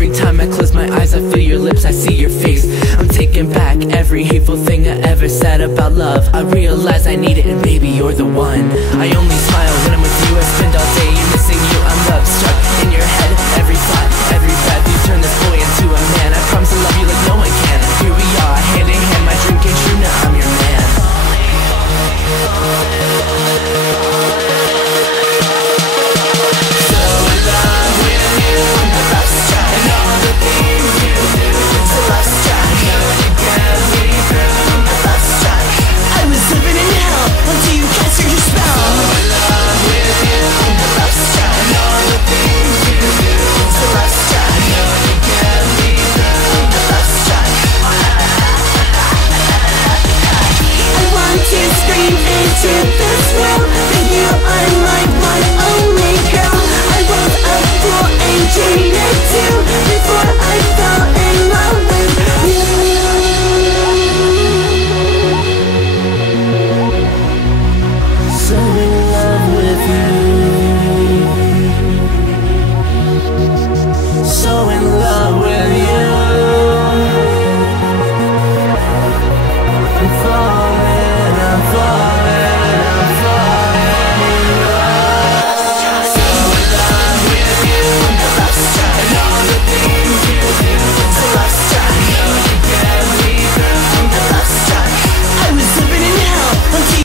Every time I close my eyes, I feel your lips, I see your face. I'm taking back every hateful thing I ever said about love. I realize I need it and baby you're the one. I only smile when I'm with you, I spend all day missing